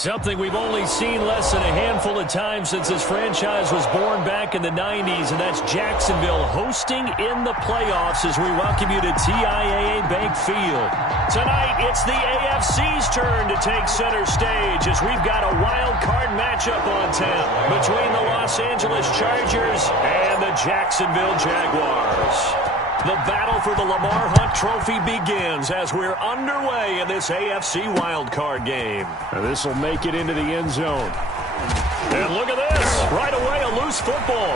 Something we've only seen less than a handful of times since this franchise was born back in the 90s, and that's Jacksonville hosting in the playoffs as we welcome you to TIAA Bank Field. Tonight, it's the AFC's turn to take center stage as we've got a wild card matchup on tap between the Los Angeles Chargers and the Jacksonville Jaguars. The battle for the Lamar Hunt Trophy begins as we're underway in this AFC wildcard game. This will make it into the end zone. And look at this. Right away, a loose football.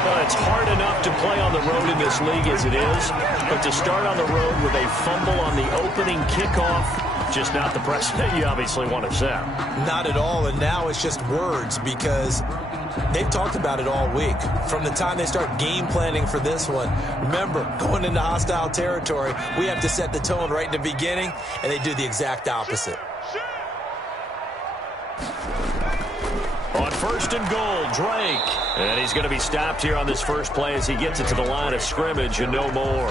Well, it's hard enough to play on the road in this league as it is, but to start on the road with a fumble on the opening kickoff, just not the precedent you obviously want to set. Not at all, and now it's just words because they've talked about it all week. From the time they start game planning for this one, remember, going into hostile territory, we have to set the tone right in the beginning, and they do the exact opposite. On first and goal, Drake. And he's going to be stopped here on this first play as he gets it to the line of scrimmage and no more.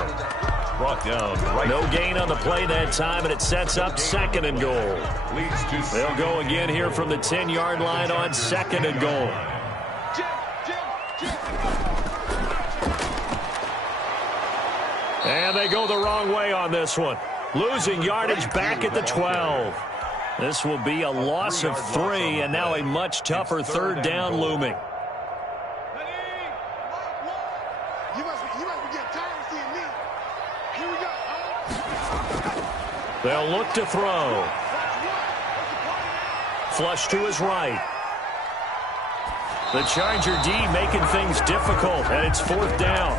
Brought down right. No gain on the play that time, and it sets up second and goal. They'll go again here from the 10-yard line on second and goal. And they go the wrong way on this one. Losing yardage back at the 12. This will be a loss of 3, and now a much tougher third down looming. They'll look to throw. Flush to his right. The Charger D making things difficult, and it's fourth down.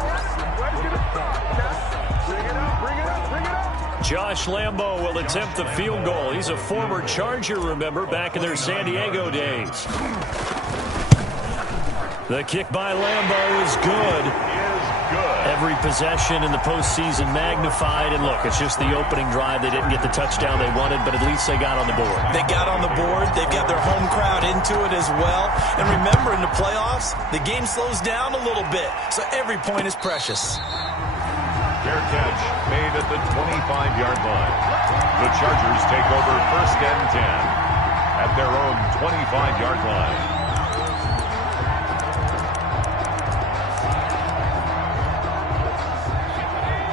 Josh Lambo will attempt the field goal. He's a former Charger, remember, back in their San Diego days. The kick by Lambo is good. Every possession in the postseason magnified. And look, it's just the opening drive. They didn't get the touchdown they wanted, but at least they got on the board. They got on the board. They've got their home crowd into it as well. And remember, in the playoffs, the game slows down a little bit, so every point is precious. Fair catch made at the 25-yard line. The Chargers take over first and 10 at their own 25-yard line.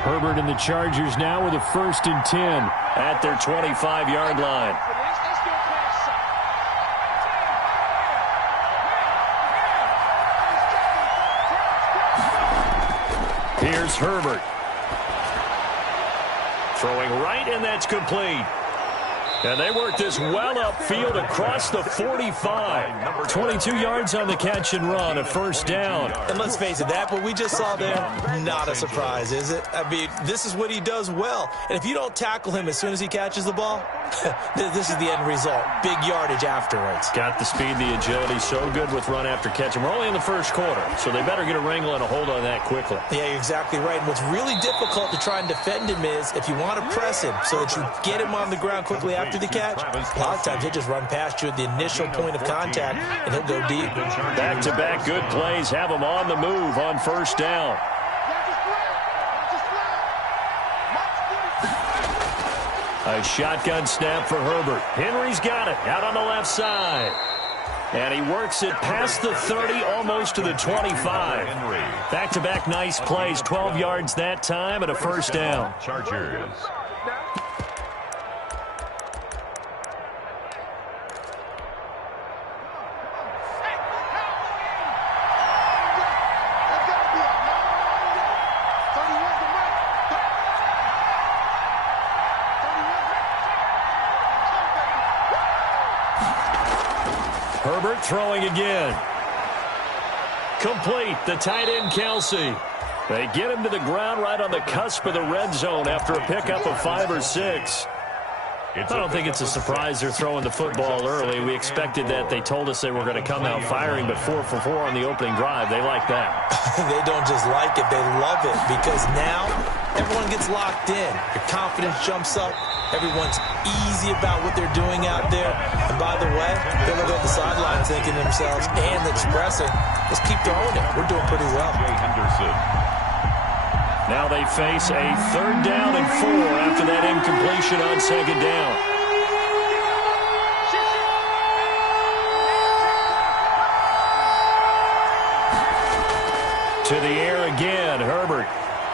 Herbert and the Chargers now with a first and 10 at their 25-yard line. Here's Herbert. Throwing right, and that's complete. And they work this well upfield across the 45. 22 yards on the catch and run, a first down. And let's face it, that what we just saw there, not a surprise, is it? I mean, this is what he does well. And if you don't tackle him as soon as he catches the ball, this is the end result. Big yardage afterwards. Got the speed, the agility, so good with run after catch. And we're only in the first quarter, so they better get a wrangle and a hold on that quickly. Yeah, you're exactly right. And what's really difficult to try and defend him is if you want to press him so that you get him on the ground quickly after the catch, a lot of times he'll just run past you at the initial point of contact, and he'll go deep. Back-to-back good plays have him on the move on first down. A shotgun snap for Herbert. Henry's got it out on the left side. And he works it past the 30, almost to the 25. Back-to-back nice plays, 12 yards that time, and a first down. Chargers. Herbert throwing again. Complete. The tight end, Kelsey. They get him to the ground right on the cusp of the red zone after a pickup of 5 or 6. I don't think it's a surprise they're throwing the football early. We expected that. They told us they were going to come out firing, but 4 for 4 on the opening drive. They like that. They don't just like it. They love it because now everyone gets locked in. Your confidence jumps up. Everyone's easy about what they're doing out there. And by the way, they look at the sidelines thinking to themselves and expressing, let's keep throwing it. We're doing pretty well. Now they face a 3rd down and 4 after that incompletion on 2nd down. To the air again, Herbert.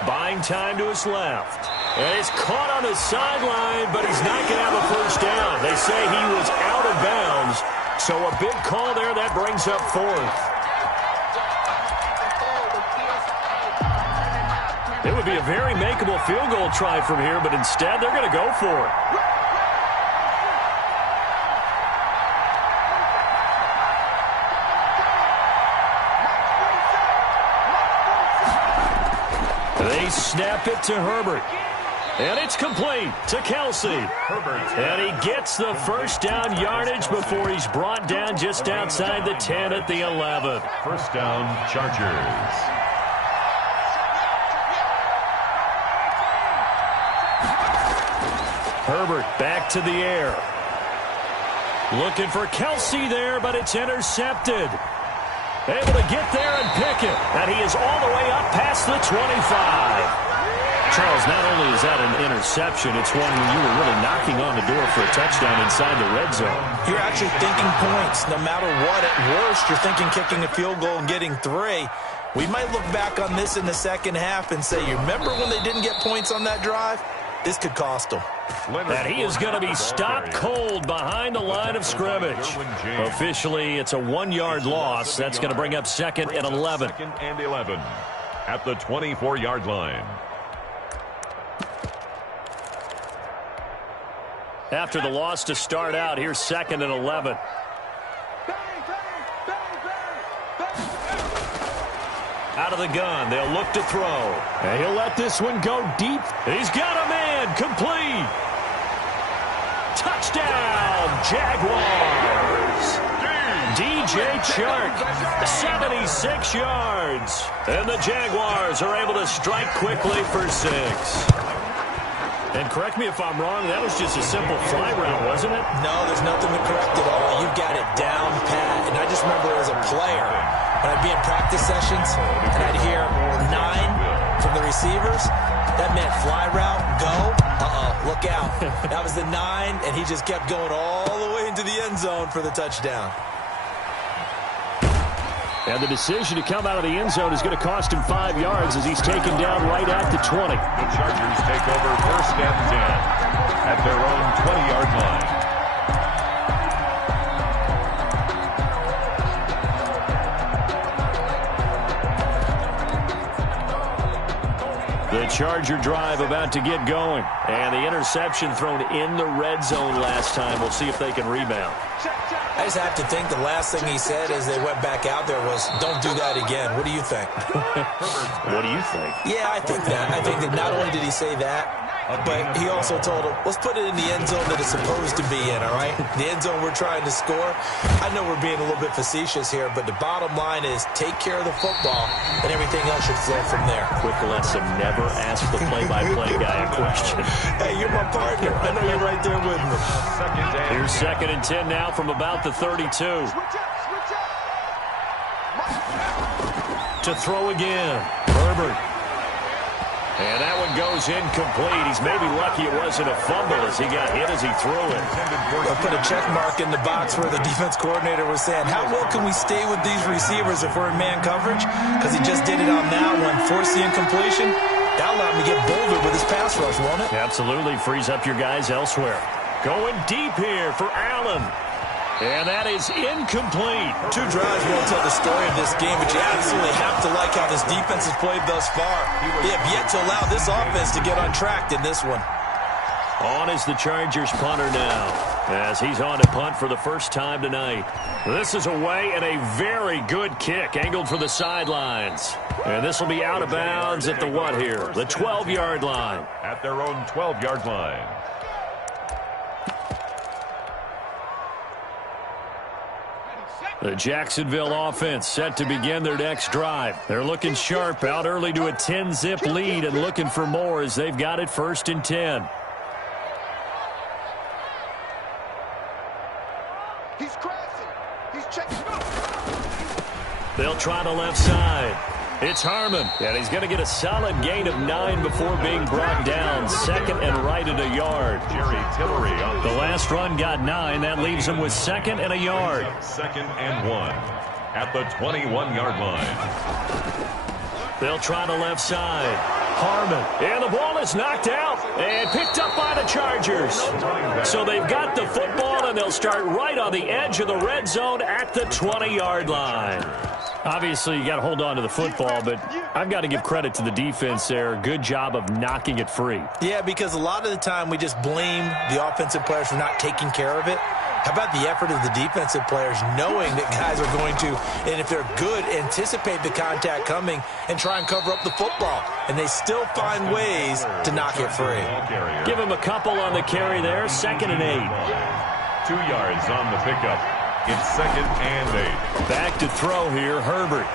Buying time to his left. And it's caught on the sideline, but he's not going to have a first down. They say he was out of bounds. So a big call there. That brings up 4th. It would be a very makeable field goal try from here, but instead they're going to go for it. They snap it to Herbert. And it's complete to Kelsey. And he gets the first down yardage before he's brought down just outside the 10 at the 11. First down, Chargers. Herbert back to the air. Looking for Kelsey there, but it's intercepted. Able to get there and pick it. And he is all the way up past the 25. Charles, not only is that an interception, it's one where you were really knocking on the door for a touchdown inside the red zone. You're actually thinking points. No matter what, at worst, you're thinking kicking a field goal and getting 3. We might look back on this in the second half and say, you remember when they didn't get points on that drive? This could cost them. And he is going to be stopped cold behind the line of scrimmage. Officially, it's a 1-yard loss. That's going to bring up 2nd and 11. 2nd and 11 at the 24-yard line. After the loss to start out, here's 2nd and 11. Out of the gun, they'll look to throw. And he'll let this one go deep. He's got a man, complete. Touchdown, Jaguars. DJ Chark, 76 yards. And the Jaguars are able to strike quickly for 6. And correct me if I'm wrong, that was just a simple fly route, wasn't it? No, there's nothing to correct at all. You've got it down pat. And I just remember as a player, when I'd be in practice sessions, and I'd hear 9 from the receivers, that meant fly route, go, look out. That was the 9, and he just kept going all the way into the end zone for the touchdown. And the decision to come out of the end zone is going to cost him 5 yards as he's taken down right at the 20. The Chargers take over 1st and 10 at their own 20-yard line. The Charger drive about to get going. And the interception thrown in the red zone last time. We'll see if they can rebound. I just have to think the last thing he said as they went back out there was, don't do that again. What do you think? What do you think? Yeah, I think that. I think that not only did he say that, but he also told him, let's put it in the end zone that it's supposed to be in, all right? The end zone we're trying to score. I know we're being a little bit facetious here, but the bottom line is take care of the football, and everything else should flow from there. Quick lesson, never ask the play-by-play guy a question. Hey, you're my partner. I know you're right there with me. Here's 2nd and 10 now from about the 32. To throw again, Herbert. And that one goes incomplete. He's maybe lucky it wasn't a fumble as he got hit as he threw it. I put a check mark in the box where the defense coordinator was saying, how well can we stay with these receivers if we're in man coverage? Because he just did it on that one. Force the incompletion. That allowed him to get bolder with his pass rush, won't it? Absolutely. Frees up your guys elsewhere. Going deep here for Allen. And that is incomplete. 2 drives won't tell the story of this game, but you absolutely have to like how this defense has played thus far. They have yet to allow this offense to get on track in this one. On is the Chargers punter now, as he's on to punt for the first time tonight. This is away and a very good kick, angled for the sidelines. And this will be out of bounds at the what here? The 12-yard line. At their own 12-yard line. The Jacksonville offense set to begin their next drive. They're looking sharp, out early to a 10-zip lead and looking for more as they've got it 1st and 10. He's crossing. He's checking. They'll try the left side. It's Harmon, and he's going to get a solid gain of 9 before being brought down. Second and right at a yard. Jerry Tillery on the last run got 9. That leaves him with second and a yard. Second and 1 at the 21-yard line. They'll try the left side. Harmon, and the ball is knocked out and picked up by the Chargers. So they've got the football, and they'll start right on the edge of the red zone at the 20-yard line. Obviously, you got to hold on to the football, but I've got to give credit to the defense there. Good job of knocking it free. Yeah, because a lot of the time we just blame the offensive players for not taking care of it. How about the effort of the defensive players knowing that guys are going to, and if they're good, anticipate the contact coming and try and cover up the football. And they still find ways to knock it free. Give him a couple on the carry there. Second and 8. 2 yards on the pickup. It's second and 8. Back to throw here, Herbert.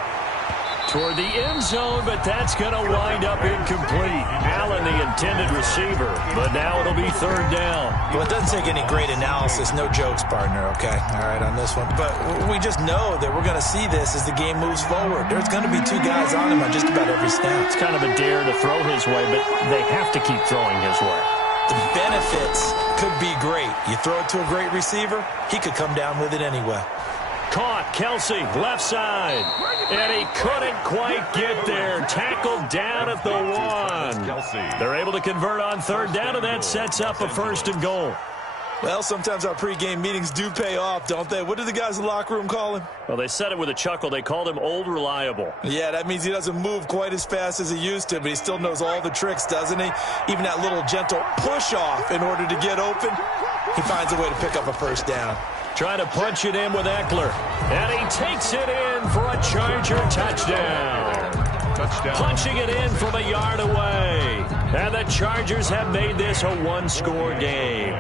Toward the end zone, but that's going to wind up incomplete. Allen, the intended receiver, but now it'll be third down. Well, it doesn't take any great analysis. No jokes, partner, okay? All right, on this one. But we just know that we're going to see this as the game moves forward. There's going to be 2 guys on him on just about every snap. It's kind of a dare to throw his way, but they have to keep throwing his way. The benefits could be great. You throw it to a great receiver, he could come down with it anyway. Caught, Kelsey, left side. And he couldn't quite get there. Tackled down at the 1. They're able to convert on third down, and that sets up a first and goal. Well, sometimes our pregame meetings do pay off, don't they? What do the guys in the locker room call him? Well, they said it with a chuckle. They called him Old Reliable. Yeah, that means he doesn't move quite as fast as he used to, but he still knows all the tricks, doesn't he? Even that little gentle push-off in order to get open, he finds a way to pick up a first down. Trying to punch it in with Eckler. And he takes it in for a Charger touchdown. Punching it in from a yard away. And the Chargers have made this a one-score game.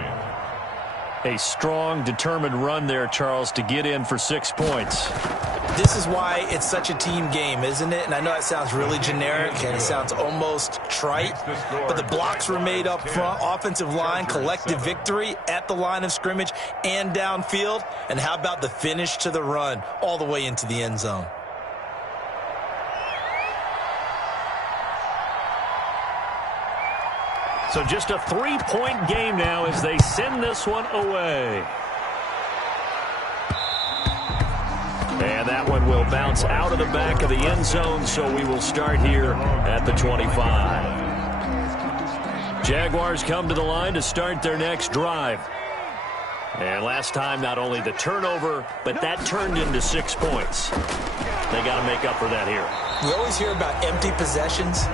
A strong, determined run there, Charles, to get in for 6 points. This is why it's such a team game, isn't it? And I know it sounds really generic and it sounds almost trite, but the blocks were made up front, offensive line, collective victory at the line of scrimmage and downfield. And how about the finish to the run all the way into the end zone? So just a 3-point game now as they send this one away. And that one will bounce out of the back of the end zone, so we will start here at the 25. Jaguars come to the line to start their next drive. And last time, not only the turnover, but that turned into 6 points. They got to make up for that here. We always hear about empty possessions,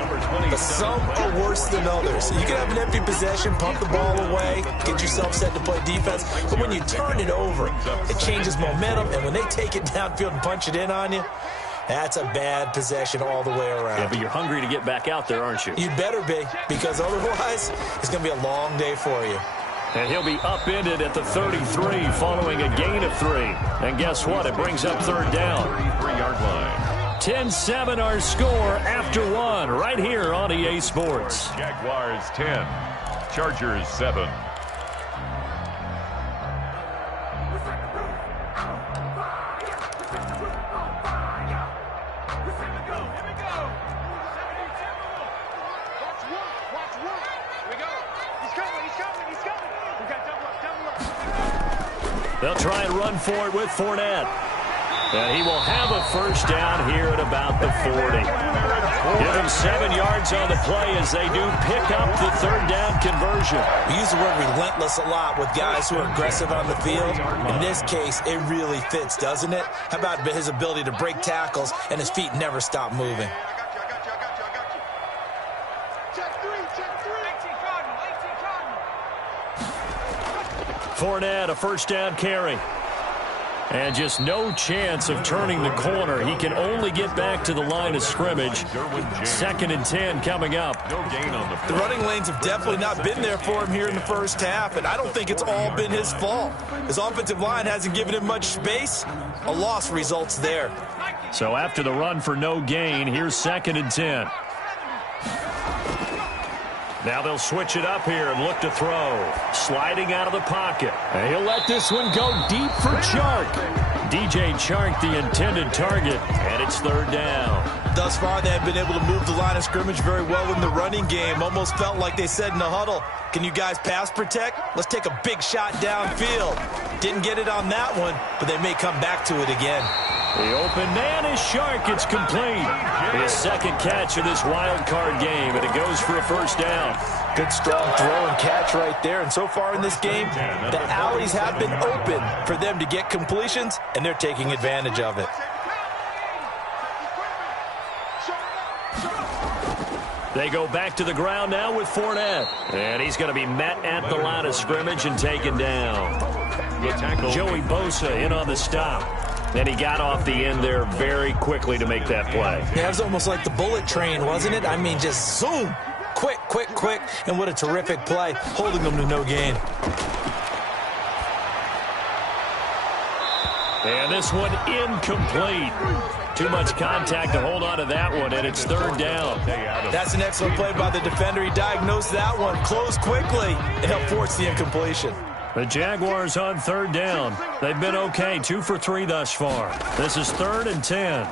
but some are worse than others. You can have an empty possession, pump the ball away, get yourself set to play defense, but when you turn it over, it changes momentum, and when they take it downfield and punch it in on you, that's a bad possession all the way around. Yeah, but you're hungry to get back out there, aren't you? You better be, because otherwise, it's going to be a long day for you. And he'll be upended at the 33 following a gain of 3. And guess what? It brings up third down. 33-yard line. 10-7 our score after 1 right here on EA Sports. Jaguars 10, Chargers 7. They'll try and run for it with Fournette. And he will have a first down here at about the 40. Give him 7 yards on the play as they do pick up the third down conversion. We use the word relentless a lot with guys who are aggressive on the field. In this case, it really fits, doesn't it? How about his ability to break tackles and his feet never stop moving? Fournette, a first down carry. And just no chance of turning the corner. He can only get back to the line of scrimmage. 2nd and 10 coming up. No gain on the running lanes have definitely not been there for him here in the first half, and I don't think it's all been his fault. His offensive line hasn't given him much space. A loss results there. So after the run for no gain, here's 2nd and 10. Now they'll switch it up here and look to throw. Sliding out of the pocket. And he'll let this one go deep for Chark. DJ Chark, the intended target, and it's third down. Thus far, they have been able to move the line of scrimmage very well in the running game. Almost felt like they said in the huddle, can you guys pass protect? Let's take a big shot downfield. Didn't get it on that one, but they may come back to it again. The open man is Chark. It's complete. His second catch of this wild card game, and it goes for a first down. Good strong throw and catch right there. And so far in this game, the alleys have been open for them to get completions, and they're taking advantage of it. They go back to the ground now with Fournette. And he's going to be met at the line of scrimmage and taken down. Joey Bosa in on the stop. And he got off the end there very quickly to make that play. Yeah, it was almost like the bullet train, wasn't it? I mean, just zoom. Quick, quick, quick. And what a terrific play, holding them to no gain. And this one incomplete. Too much contact to hold on to that one, and it's third down. That's an excellent play by the defender. He diagnosed that one, closed quickly, and helped force the incompletion. The Jaguars on third down. They've been okay, 2 for 3 thus far. This is 3rd and 10.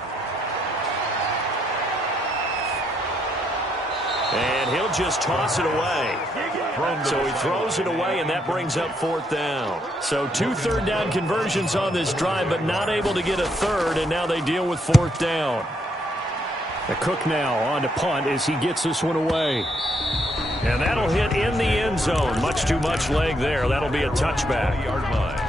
And he'll just toss it away. So he throws it away, and that brings up 4th down. So 2 third-down conversions on this drive, but not able to get a third, and now they deal with 4th down. The Cook now on to punt as he gets this one away. And that'll hit in the end zone. Much too much leg there. That'll be a touchback. Yard line.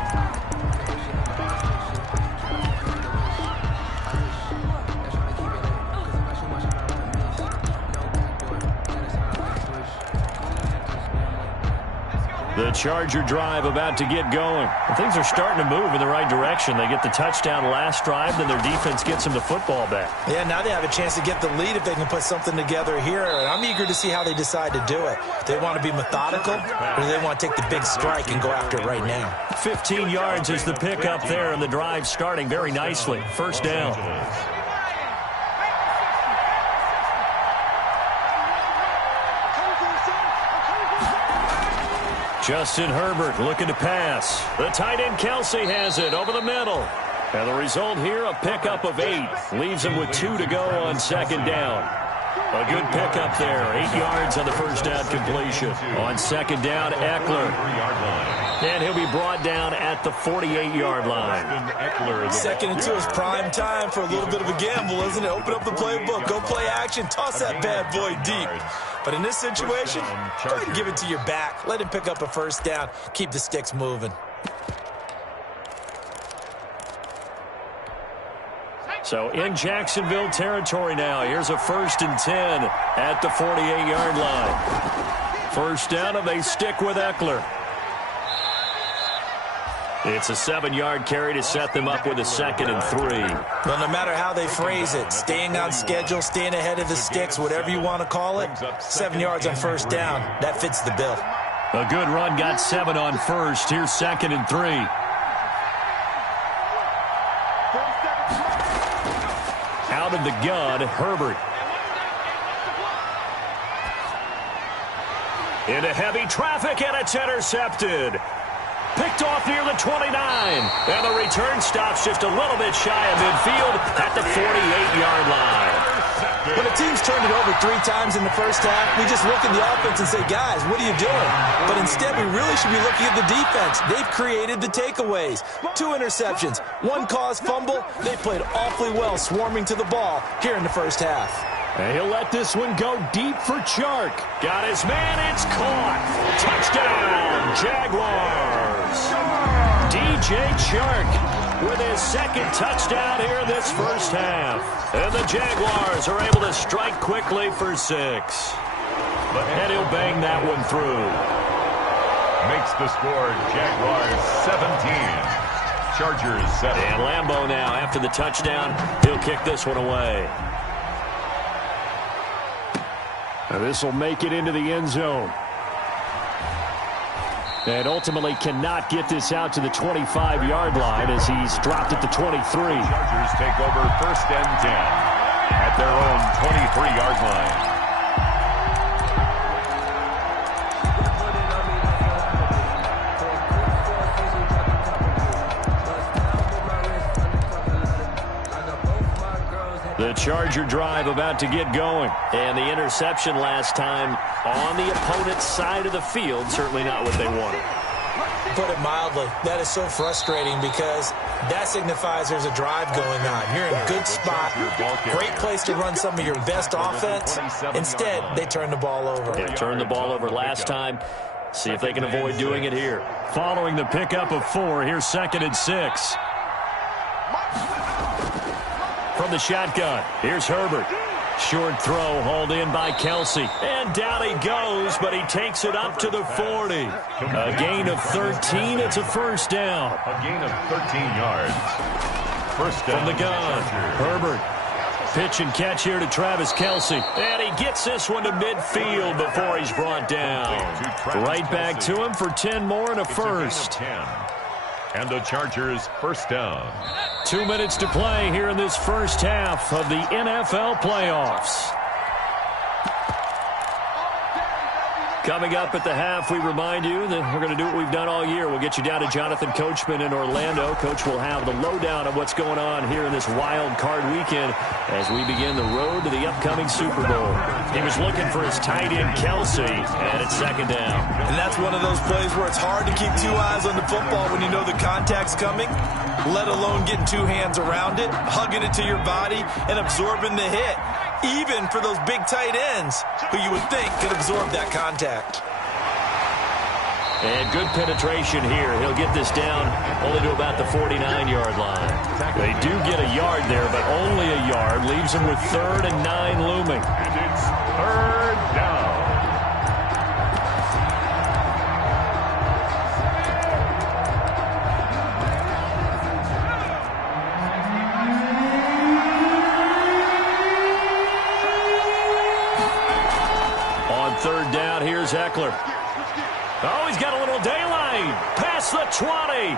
The Charger drive about to get going. Things are starting to move in the right direction. They get the touchdown last drive, then their defense gets them the football back. Yeah, now they have a chance to get the lead if they can put something together here. And I'm eager to see how they decide to do it. Do they want to be methodical, or do they want to take the big strike and go after it right now? 15 yards is the pickup there, and the drive starting very nicely. First down. Justin Herbert looking to pass. The tight end Kelsey has it over the middle. And the result here, a pickup of 8. Leaves him with 2 to go on second down. A good pickup there. 8 yards on the first down completion. On second down, Eckler. And he'll be brought down at the 48-yard line. 2nd and 2 is prime time for a little bit of a gamble, isn't it? Open up the playbook. Go play action. Toss that bad boy deep. But in this situation, go ahead and give it to your back. Let him pick up a first down. Keep the sticks moving. So in Jacksonville territory now. Here's a 1st and 10 at the 48-yard line. First down, and they stick with Eckler. It's a 7-yard carry to set them up with a 2nd and 3. Well, no matter how they phrase it, staying on schedule, staying ahead of the sticks, whatever you want to call it, 7 yards on first down, that fits the bill. A good run, got 7 on first. Here's 2nd and 3. Out of the gun, Herbert. Into heavy traffic, and it's intercepted. Picked off near the 29. And the return stops just a little bit shy of midfield at the 48-yard line. When a team's turned it over 3 times in the first half, we just look at the offense and say, guys, what are you doing? But instead, we really should be looking at the defense. They've created the takeaways. 2 interceptions, 1 caused fumble. They played awfully well swarming to the ball here in the first half. And he'll let this one go deep for Chark. Got his man, it's caught. Touchdown, Jaguars. DJ Chark with his 2nd touchdown here in this first half. And the Jaguars are able to strike quickly for 6. And he'll bang that one through. Makes the score Jaguars 17. Chargers 7. And Lambeau now, after the touchdown, he'll kick this one away. Now this will make it into the end zone. And ultimately cannot get this out to the 25-yard line as he's dropped at the 23. Chargers take over 1st and 10 at their own 23-yard line. The Charger drive about to get going. And the interception last time on the opponent's side of the field, certainly not what they wanted. Put it mildly, that is so frustrating because that signifies there's a drive going on. You're in a good spot, great place to run some of your best offense. Instead, they turn the ball over. They turned the ball over last time. See if they can avoid doing it here. Following the pickup of 4, here's 2nd and 6. From the shotgun, here's Herbert. Short throw hauled in by Kelsey. And down he goes, but he takes it up to the 40. A gain of 13. It's a first down. A gain of 13 yards. First down. From the gun, Herbert. Pitch and catch here to Travis Kelsey. And he gets this one to midfield before he's brought down. Right back to him for 10 more and a first. And the Chargers first down. 2 minutes to play here in this first half of the NFL playoffs. Coming up at the half, we remind you that we're going to do what we've done all year. We'll get you down to Jonathan Coachman in Orlando. Coach will have the lowdown of what's going on here in this wild card weekend as we begin the road to the upcoming Super Bowl. He was looking for his tight end, Kelsey, and it's 2nd down. And that's one of those plays where it's hard to keep 2 eyes on the football when you know the contact's coming, let alone getting 2 hands around it, hugging it to your body, and absorbing the hit. Even for those big tight ends who you would think could absorb that contact. And good penetration here. He'll get this down only to about the 49-yard line. They do get a yard there, but only a yard. Leaves them with 3rd and 9 looming. And it's 3rd down. On 3rd down, here's Eckler. Oh, he's got a little daylight. Past the 20.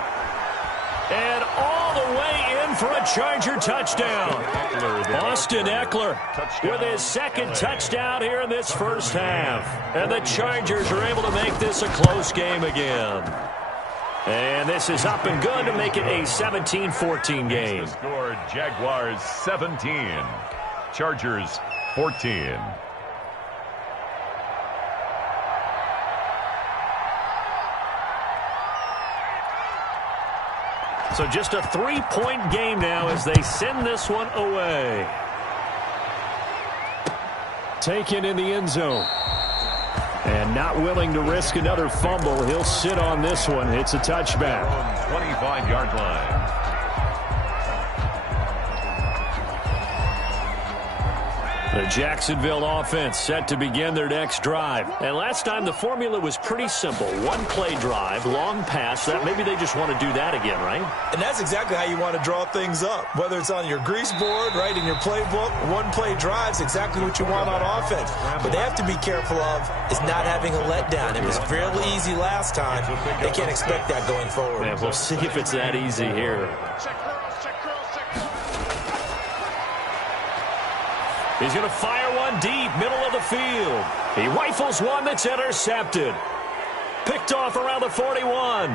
And all the way in for a Charger touchdown. Austin Eckler with his 2nd touchdown here in this first half. And the Chargers are able to make this a close game again. And this is up and good to make it a 17-14 game. The score, Jaguars 17, Chargers 14. So just a 3-point game now as they send this one away. Taken in the end zone. And not willing to risk another fumble. He'll sit on this one. It's a touchback. 25-yard line. The Jacksonville offense set to begin their next drive. And last time the formula was pretty simple. 1-play drive, long pass. That maybe they just want to do that again, right? And that's exactly how you want to draw things up. Whether it's on your grease board, right, in your playbook, 1-play drive's exactly what you want on offense. What they have to be careful of is not having a letdown. It was fairly easy last time. They can't expect that going forward. Man, we'll see if it's that easy here. He's going to fire one deep, middle of the field. He rifles one that's intercepted. Picked off around the 41.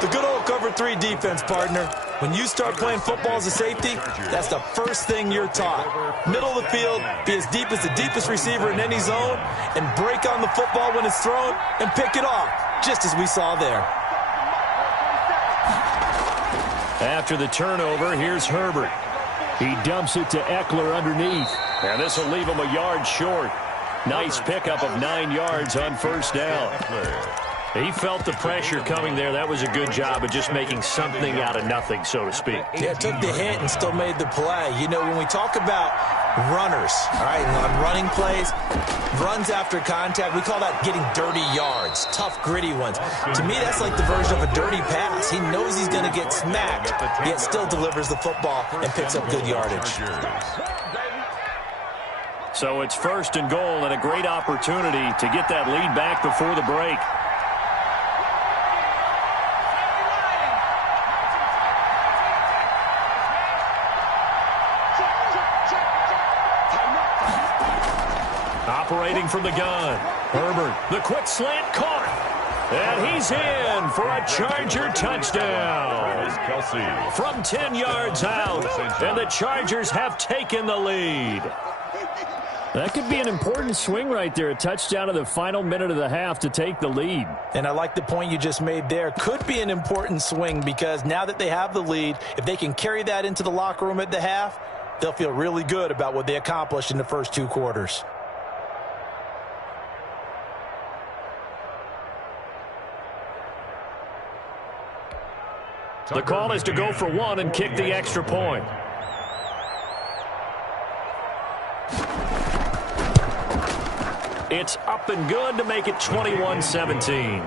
The good old cover 3 defense, partner. When you start playing football as a safety, that's the first thing you're taught. Middle of the field, be as deep as the deepest receiver in any zone, and break on the football when it's thrown and pick it off, just as we saw there. After the turnover, here's Herbert. He dumps it to Eckler underneath. And this will leave him a yard short. Nice pickup of 9 yards on first down. He felt the pressure coming there. That was a good job of just making something out of nothing, so to speak. Yeah, took the hit and still made the play. You know, when we talk about runners, all right, on running plays, runs after contact, we call that getting dirty yards, tough, gritty ones. To me, that's like the version of a dirty pass. He knows he's going to get smacked, yet still delivers the football and picks up good yardage. So it's 1st and goal and a great opportunity to get that lead back before the break. Operating from the gun. Herbert, the quick slant caught. And he's in for a Charger touchdown. Kelsey. From 10 yards out, and the Chargers have taken the lead. That could be an important swing right there, a touchdown in the final minute of the half to take the lead. And I like the point you just made there. Could be an important swing because now that they have the lead, if they can carry that into the locker room at the half, they'll feel really good about what they accomplished in the first 2 quarters. The call is to go for 1 and kick the extra point. It's up and good to make it 21-17.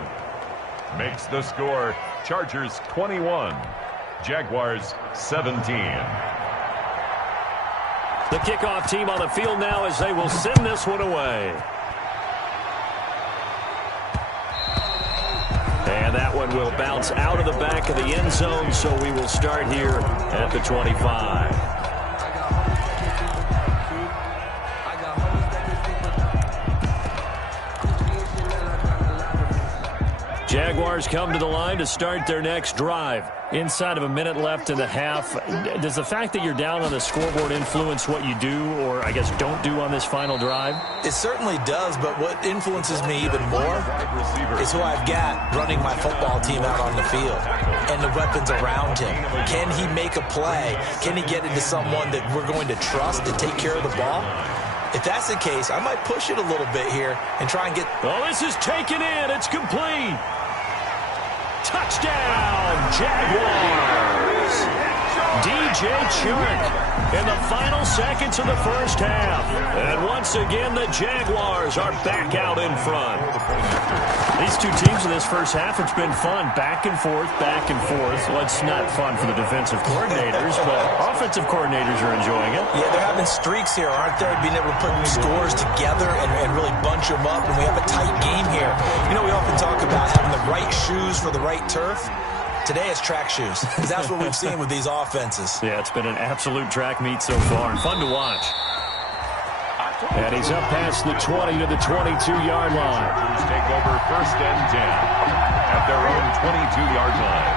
Makes the score Chargers 21, Jaguars 17. The kickoff team on the field now as they will send this one away. And that one will bounce out of the back of the end zone, so we will start here at the 25. Jaguars come to the line to start their next drive. Inside of a minute left in the half, does the fact that you're down on the scoreboard influence what you do or, I guess, don't do on this final drive? It certainly does, but what influences me even more is who I've got running my football team out on the field and the weapons around him. Can he make a play? Can he get into someone that we're going to trust to take care of the ball? If that's the case, I might push it a little bit here and try and get... Oh, this is taken in. It's complete. Touchdown, Jaguars. DJ Chark in the final seconds of the first half. And once again, the Jaguars are back out in front. These two teams in this first half, it's been fun. Back and forth, back and forth. Well, it's not fun for the defensive coordinators, but offensive coordinators are enjoying it. Yeah, they're having streaks here, aren't they? Being able to put scores together and really bunch them up, and we have a tight game here. You know, we often talk about having the right shoes for the right turf. Today it's track shoes, because that's what we've seen with these offenses. Yeah, it's been an absolute track meet so far, and fun to watch. And he's up past the 20 to the 22-yard line. Take over 1st and 10 at their own 22-yard line.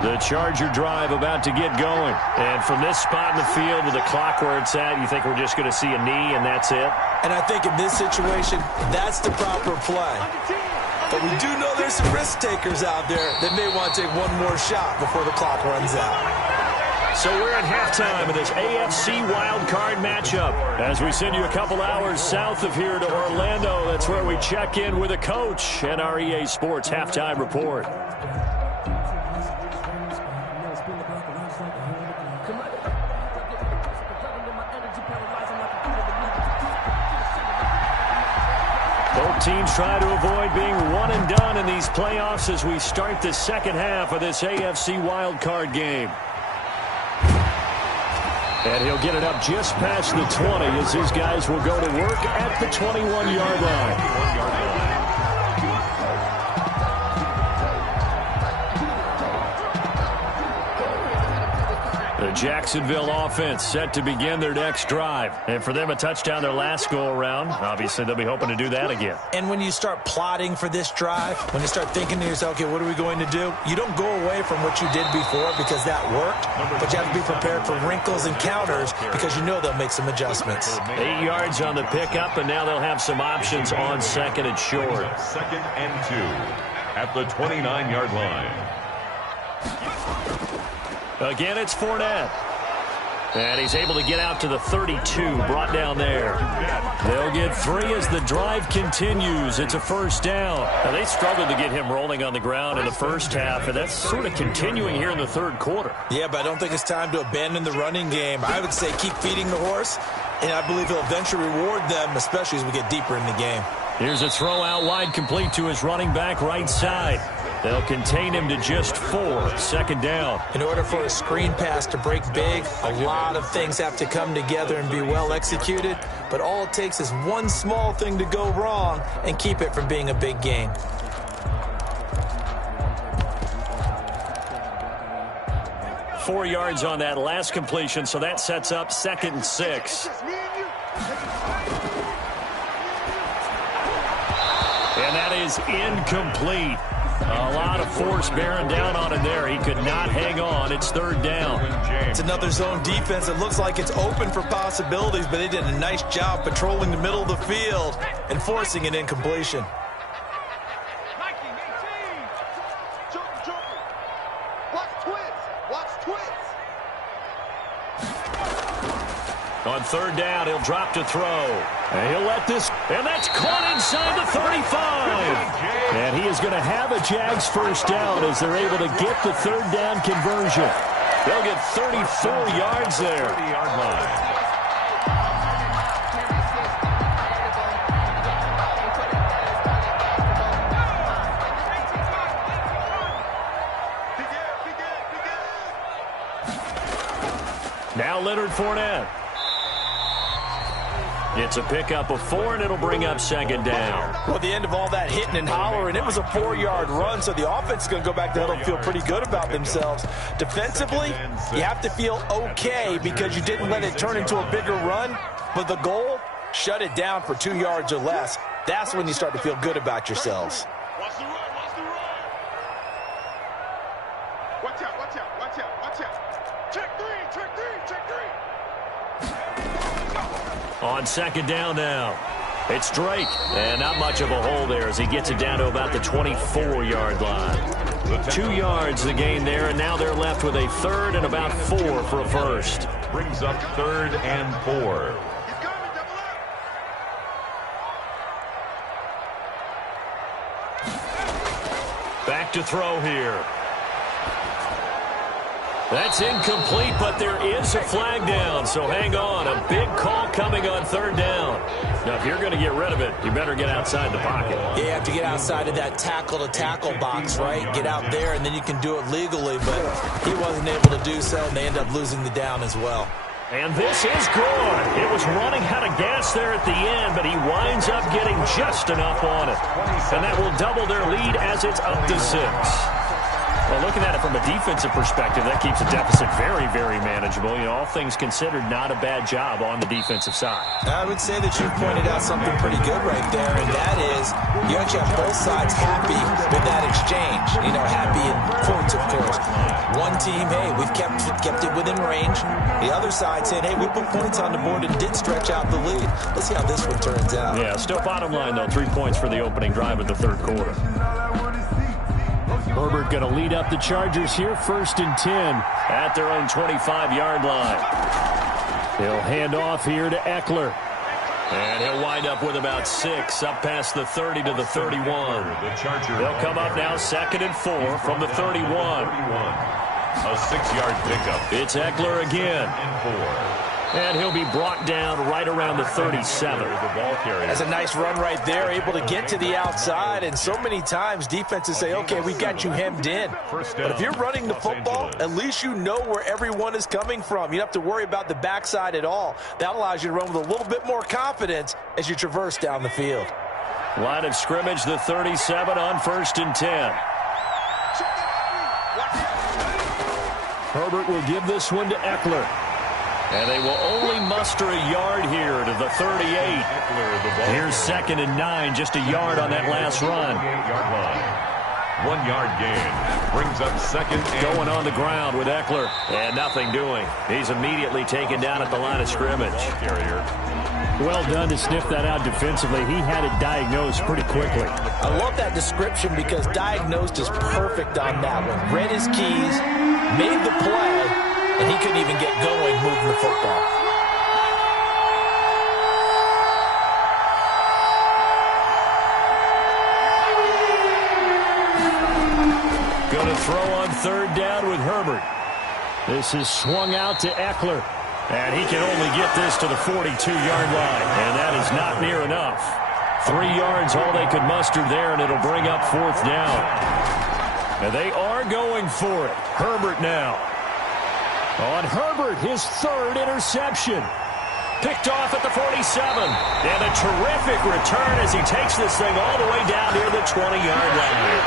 The Charger drive about to get going. And from this spot in the field with the clock where it's at, you think we're just going to see a knee and that's it? And I think in this situation, that's the proper play. But we do know there's some risk takers out there that may want to take one more shot before the clock runs out. So we're at halftime of this AFC wildcard matchup. As we send you a couple hours south of here to Orlando, that's where we check in with a coach and our EA Sports halftime report. Both teams try to avoid being one and done in these playoffs as we start the second half of this AFC wildcard game. And he'll get it up just past the 20 as his guys will go to work at the 21-yard line. The Jacksonville offense set to begin their next drive. And for them, a touchdown their last go-around. Obviously, they'll be hoping to do that again. And when you start plotting for this drive, when you start thinking to yourself, okay, what are we going to do? You don't go away from what you did before because that worked, but you have to be prepared for wrinkles and counters because you know they'll make some adjustments. 8 yards on the pickup, and now they'll have some options on second and short. 2nd and 2 at the 29-yard line. Again, it's Fournette. And he's able to get out to the 32, brought down there. They'll get 3 as the drive continues. It's a first down. Now, they struggled to get him rolling on the ground in the first half, and that's sort of continuing here in the third quarter. Yeah, but I don't think it's time to abandon the running game. I would say keep feeding the horse, and I believe he'll eventually reward them, especially as we get deeper in the game. Here's a throw out wide, complete to his running back right side. They'll contain him to just 4, second down. In order for a screen pass to break big, a lot of things have to come together and be well executed, but all it takes is one small thing to go wrong and keep it from being a big game. 4 yards on that last completion, so that sets up 2nd and 6. And that is incomplete. A lot of force bearing down on him there. He could not hang on. It's 3rd down. It's another zone defense. It looks like it's open for possibilities, but they did a nice job patrolling the middle of the field and forcing an incompletion. On 3rd down, he'll drop to throw. And he'll let this, and that's caught inside the 35. And he is going to have a Jags first down as they're able to get the 3rd down conversion. They'll get 34 yards there. 30-yard line. Now Leonard Fournette. It's a pickup of 4, and it'll bring up 2nd down. Well, at the end of all that hitting and hollering, it was a 4-yard run, so the offense is going to go back to the huddle and feel pretty good about themselves. Defensively, you have to feel okay because you didn't let it turn into a bigger run, but the goal, shut it down for 2 yards or less. That's when you start to feel good about yourselves. Watch the run, watch the run. Watch out, watch out, watch out, watch out. Check 3, check 3, check 3. On 2nd down now, it's Drake. And not much of a hole there as he gets it down to about the 24-yard line. 2 yards the gain there, and now they're left with a 3rd and about 4 for a first. Brings up 3rd and 4. Back to throw here. That's incomplete, but there is a flag down, so hang on. A big call coming on 3rd down. Now, if you're going to get rid of it, you better get outside the pocket. Yeah, you have to get outside of that tackle-to-tackle box, right? Get out there, and then you can do it legally, but he wasn't able to do so, and they end up losing the down as well. And this is good. It was running out of gas there at the end, but he winds up getting just enough on it. And that will double their lead as it's up to 6. Well, looking at it from a defensive perspective, that keeps the deficit very, very manageable. You know, all things considered, not a bad job on the defensive side. I would say that you pointed out something pretty good right there, and that is you actually have both sides happy with that exchange. You know, happy in quotes, of course. One team, hey, we've kept it within range. The other side saying, hey, we put points on the board and did stretch out the lead. Let's see how this one turns out. Yeah, still bottom line, though, 3 points for the opening drive of the 3rd quarter. Herbert going to lead up the Chargers here, 1st and 10 at their own 25-yard line. He'll hand off here to Eckler. And he'll wind up with about 6 up past the 30 to the 31. They'll come up now 2nd and 4 from the 31. A 6-yard pickup. It's Eckler again. And he'll be brought down right around the 37. That's a nice run right there, able to get to the outside. And so many times defenses say, okay, we got you hemmed in. But if you're running the football, at least you know where everyone is coming from. You don't have to worry about the backside at all. That allows you to run with a little bit more confidence as you traverse down the field. Line of scrimmage, the 37 on 1st and 10. Herbert will give this one to Eckler. And they will only muster a yard here to the 38. Here's 2nd and 9, just a yard on that last run. 1 yard gain. Brings up 2nd and going on the ground with Eckler. And nothing doing. He's immediately taken down at the line of scrimmage. Well done to sniff that out defensively. He had it diagnosed pretty quickly. I love that description because diagnosed is perfect on that one. Read his keys, made the play, and he couldn't even get going moving the football. Going to throw on 3rd down with Herbert. This is swung out to Eckler. And he can only get this to the 42-yard line. And that is not near enough. 3 yards, all they could muster there, and it'll bring up 4th down. And they are going for it. Herbert now. On Herbert, his 3rd interception. Picked off at the 47. And a terrific return as he takes this thing all the way down near the 20-yard line.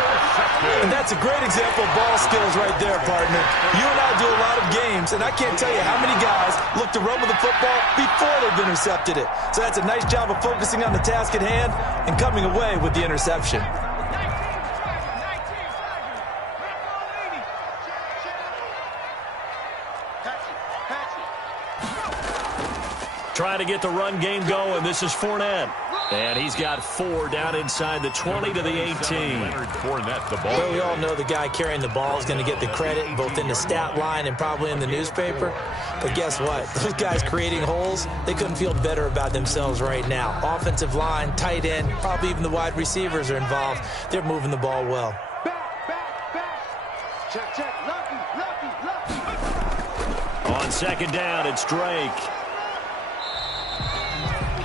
And that's a great example of ball skills right there, partner. You and I do a lot of games, and I can't tell you how many guys look to run with the football before they've intercepted it. So that's a nice job of focusing on the task at hand and coming away with the interception. Trying to get the run game going. This is Fournette. And he's got 4 down inside the 20 to the 18. Fournette, the ball. Well, we all know the guy carrying the ball is going to get the credit both in the stat line and probably in the newspaper. But guess what? Those guys creating holes, they couldn't feel better about themselves right now. Offensive line, tight end, probably even the wide receivers are involved. They're moving the ball well. Check, check. Lucky. On second down, it's Drake.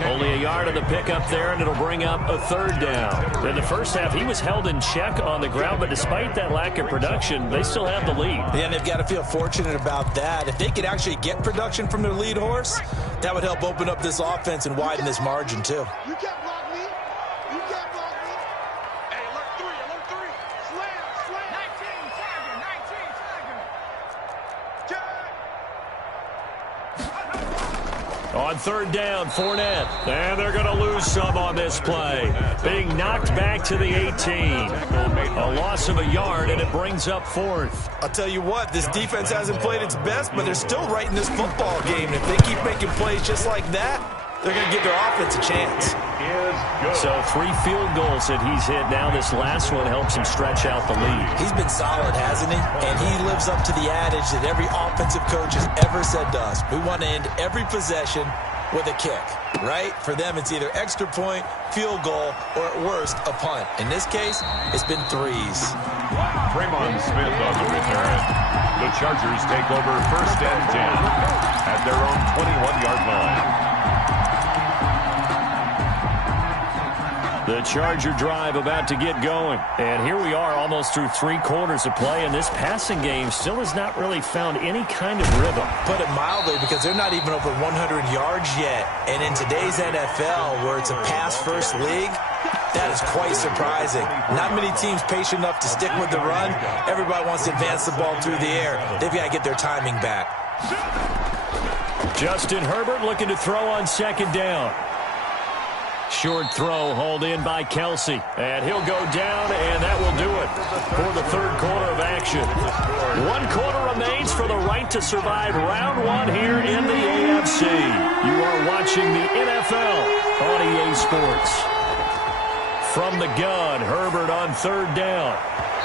Only a yard of the pickup there, and it'll bring up a 3rd down. In the first half, he was held in check on the ground, but despite that lack of production, they still have the lead. Yeah, and they've got to feel fortunate about that. If they could actually get production from their lead horse, that would help open up this offense and widen this margin, too. You can't block me. You can't block me. Hey, alert 3. Slam. 19 target. Jack. On 3rd down, Fournette. And they're going to lose some on this play. Being knocked back to the 18. A loss of a yard, and it brings up 4th. I'll tell you what, this defense hasn't played its best, but they're still right in this football game. And if they keep making plays just like that, they're going to give their offense a chance. So 3 field goals that he's hit. Now this last one helps him stretch out the lead. He's been solid, hasn't he? And he lives up to the adage that every offensive coach has ever said to us. We want to end every possession with a kick, right? For them, it's either extra point, field goal, or at worst, a punt. In this case, it's been 3s. Draymond Smith on the return. The Chargers take over 1st and 10 at their own 21-yard line. The Charger drive about to get going. And here we are almost through 3 quarters of play, and this passing game still has not really found any kind of rhythm. Put it mildly, because they're not even over 100 yards yet. And in today's NFL, where it's a pass-first league, that is quite surprising. Not many teams patient enough to stick with the run. Everybody wants to advance the ball through the air. They've got to get their timing back. Justin Herbert looking to throw on 2nd down. Short throw hauled in by Kelsey. And he'll go down, and that will do it for the 3rd quarter of action. 1 quarter remains for the right to survive round 1 here in the AFC. You are watching the NFL on EA Sports. From the gun, Herbert on 3rd down.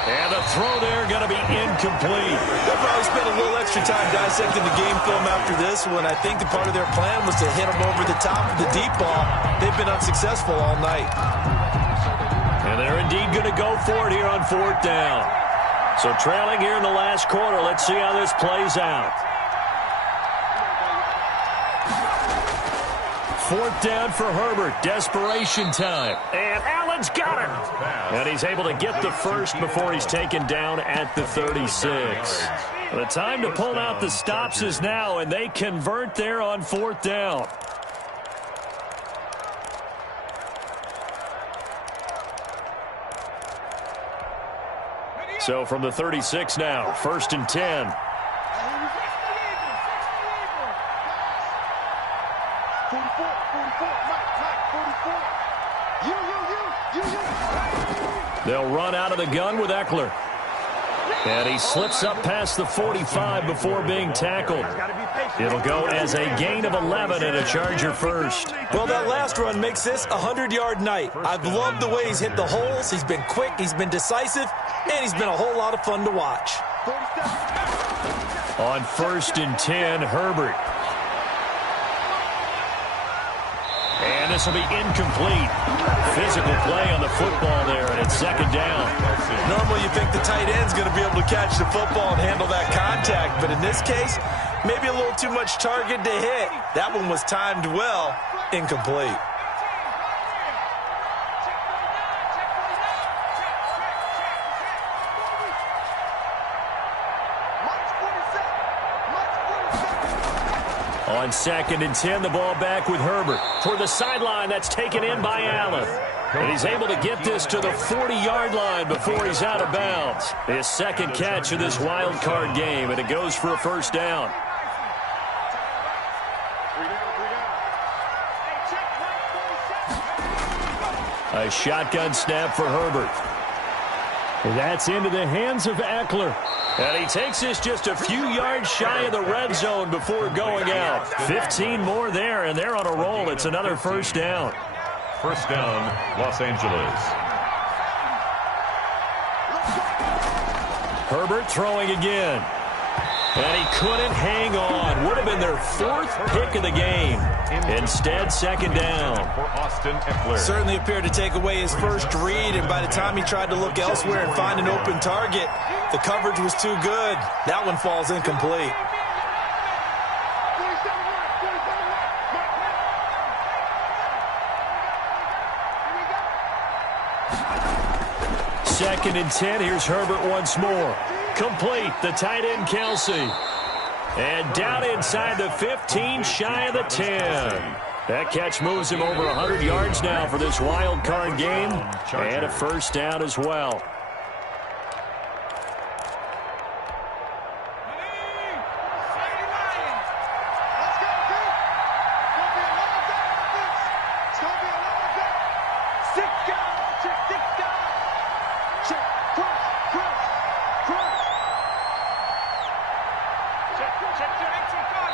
And the throw there going to be incomplete. They'll probably spend a little extra time dissecting the game film after this one. I think the part of their plan was to hit them over the top of the deep ball. They've been unsuccessful all night. And they're indeed going to go for it here on 4th down. So trailing here in the last quarter. Let's see how this plays out. 4th down for Herbert. Desperation time. And Allen's got it. And he's able to get the first before he's taken down at the 36. The time to pull out the stops is now, and they convert there on 4th down. So from the 36 now, 1st and 10. 44, Mike, 44. You. They'll run out of the gun with Eckler. And he slips up past the 45 before being tackled. It'll go as a gain of 11 and a Charger first. Well, that last run makes this a 100-yard night. I've loved the way he's hit the holes. He's been quick, he's been decisive, and he's been a whole lot of fun to watch. On 1st and 10, Herbert. And this will be incomplete. Physical play on the football there, and it's 2nd down. Normally you think the tight end's going to be able to catch the football and handle that contact, but in this case, maybe a little too much target to hit. That one was timed well, incomplete. On 2nd and 10, the ball back with Herbert. Toward the sideline, that's taken in by Allen. And he's able to get this to the 40-yard line before he's out of bounds. His second catch of this wild card game, and it goes for a first down. A shotgun snap for Herbert. That's into the hands of Eckler. And he takes this just a few yards shy of the red zone before going out. 15 more there, and they're on a roll. It's another first down. First down, Los Angeles. Herbert throwing again. And he couldn't hang on. Would have been their 4th pick of the game. Instead, second down. For Austin Eckler. Certainly appeared to take away his first read, and by the time he tried to look elsewhere and find an open target, the coverage was too good. That one falls incomplete. Second and 10. Here's Herbert once more. Complete. The tight end, Kelsey. And down inside the 15, shy of the 10. That catch moves him over 100 yards now for this wild card game. And a first down as well.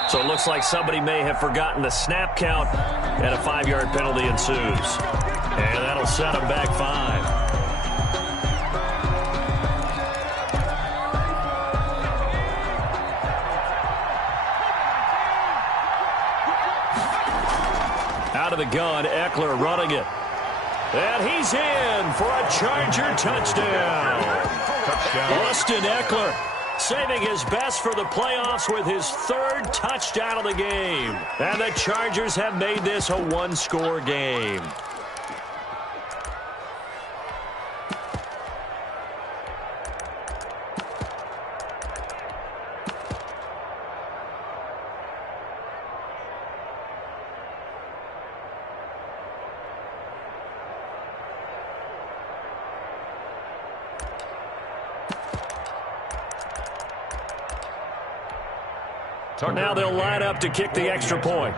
So it looks like somebody may have forgotten the snap count, and a 5-yard penalty ensues. And that'll set them back 5. Out of the gun, Eckler running it. And he's in for a Charger touchdown. Austin Eckler saving his best for the playoffs with his 3rd touchdown of the game. And the Chargers have made this a 1-score game. Now they'll line up to kick the extra point.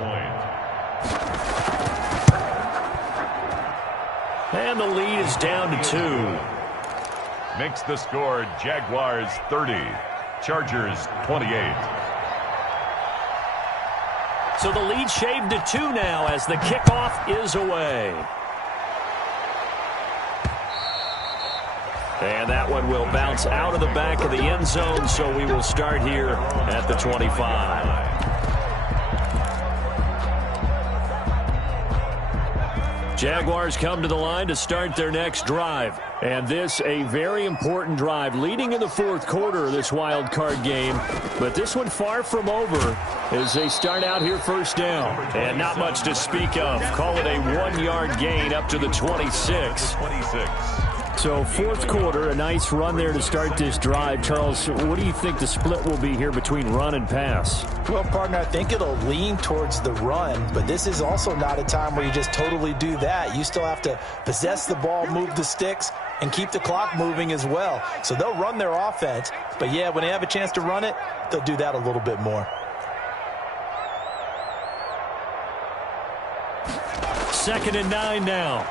And the lead is down to 2. Makes the score Jaguars 30, Chargers 28. So the lead shaved to 2 now as the kickoff is away. And that one will bounce out of the back of the end zone, so we will start here at the 25. Jaguars come to the line to start their next drive. And this, a very important drive, leading in the 4th quarter of this wild card game. But this one far from over as they start out here first down. And not much to speak of. Call it a 1-yard gain up to the 26. So 4th quarter, a nice run there to start this drive. Charles, what do you think the split will be here between run and pass? Well, partner, I think it'll lean towards the run, but this is also not a time where you just totally do that. You still have to possess the ball, move the sticks, and keep the clock moving as well. So they'll run their offense, but yeah, when they have a chance to run it, they'll do that a little bit more. 2nd and 9 now.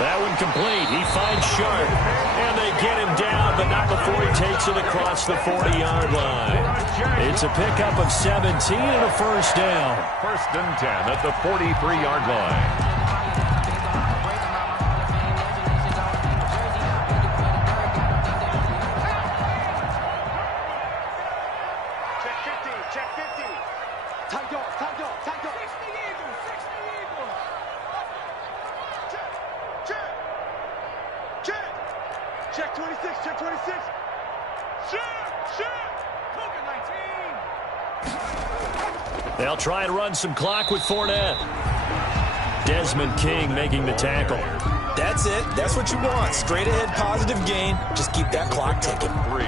That one complete. He finds Sharp, and they get him down, but not before he takes it across the 40-yard line. It's a pickup of 17 and a first down. 1st and 10 at the 43-yard line. Check 26, check 26. They'll try and run some clock with Fournette. Desmond King making the tackle. That's it. That's what you want. Straight ahead positive gain. Just keep that clock ticking. 3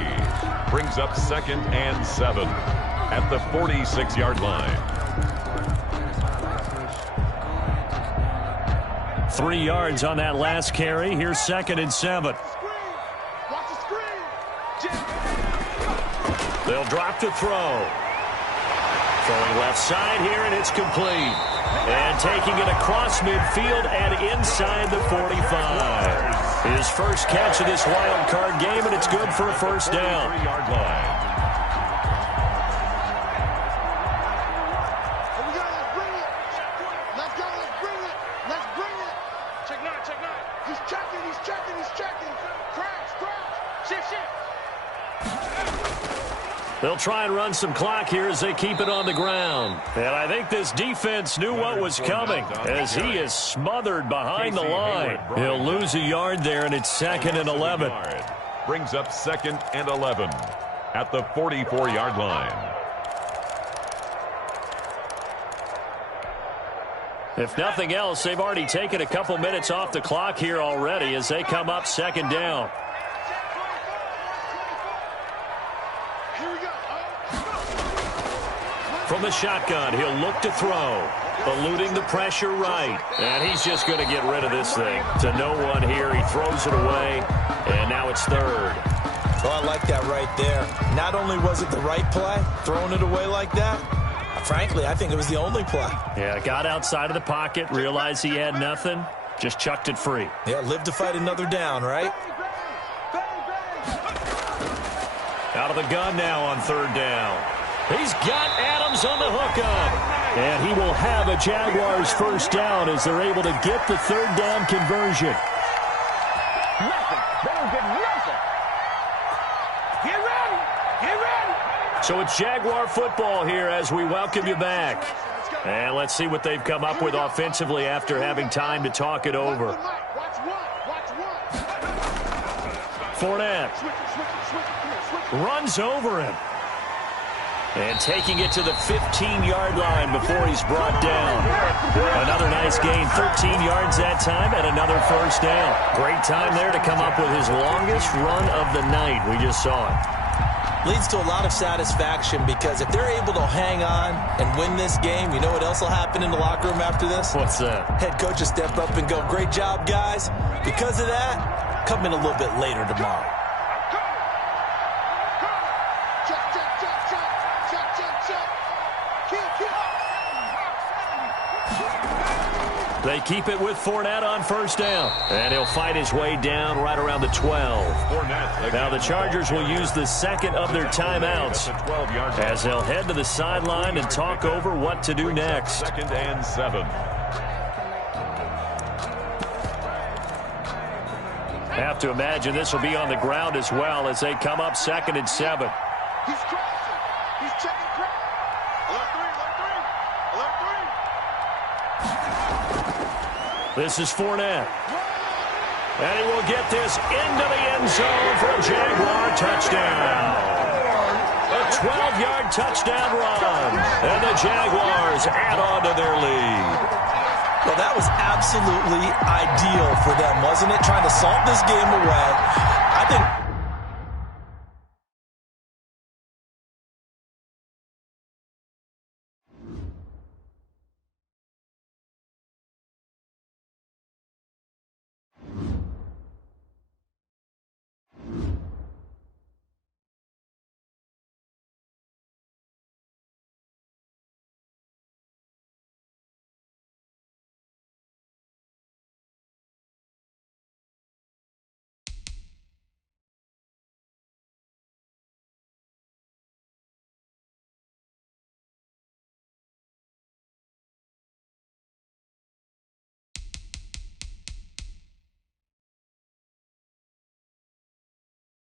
brings up 2nd and 7. at the 46-yard line. 3 yards on that last carry. Here's 2nd and 7. Watch the screen. They'll drop to throw. Throwing left side here, and it's complete. And taking it across midfield and inside the 45. His first catch of this wild card game, and it's good for a first down. 3-yard line. Here we go. Let's bring it. Let's go. Let's bring it. Let's bring it. Check 9. Check 9. He's checking. He's checking. He's checking. Crash. Crash. Shift. They'll try and run some clock here as they keep it on the ground. And I think this defense knew what was coming as he is smothered behind the line. He'll lose a yard there, and it's 2nd and 11. Brings up 2nd and 11 at the 44-yard line. If nothing else, they've already taken a couple minutes off the clock here already as they come up 2nd down. From the shotgun, he'll look to throw. Eluding the pressure right. And he's just going to get rid of this thing. To no one here. He throws it away. And now it's 3rd. Oh, I like that right there. Not only was it the right play, throwing it away like that, frankly, I think it was the only play. Yeah, got outside of the pocket, realized he had nothing, just chucked it free. Yeah, live to fight another down, right? Out of the gun now on 3rd down. He's got Adams on the hookup. And he will have a Jaguars first down as they're able to get the 3rd down conversion. Get ready. Get ready. So it's Jaguar football here as we welcome you back. And let's see what they've come up with offensively after having time to talk it over. Watch one. Fournette runs over him. And taking it to the 15-yard line before he's brought down. Another nice gain, 13 yards that time, and another first down. Great time there to come up with his longest run of the night. We just saw it. Leads to a lot of satisfaction because if they're able to hang on and win this game, you know what else will happen in the locker room after this? What's that? Head coach will step up and go, great job, guys. Because of that, come in a little bit later tomorrow. They keep it with Fournette on first down. And he'll fight his way down right around the 12. Now the Chargers will use the 2nd of their timeouts as they'll head to the sideline and talk over what to do next. 2nd and 7. Have to imagine this will be on the ground as well as they come up 2nd and 7. He's crashing. He's checking crash. Alert 3. Alert 3. This is Fournette. And he will get this into the end zone for a Jaguar touchdown. A 12-yard touchdown run. And the Jaguars add on to their lead. Well, that was absolutely ideal for them, wasn't it? Trying to salt this game away. I think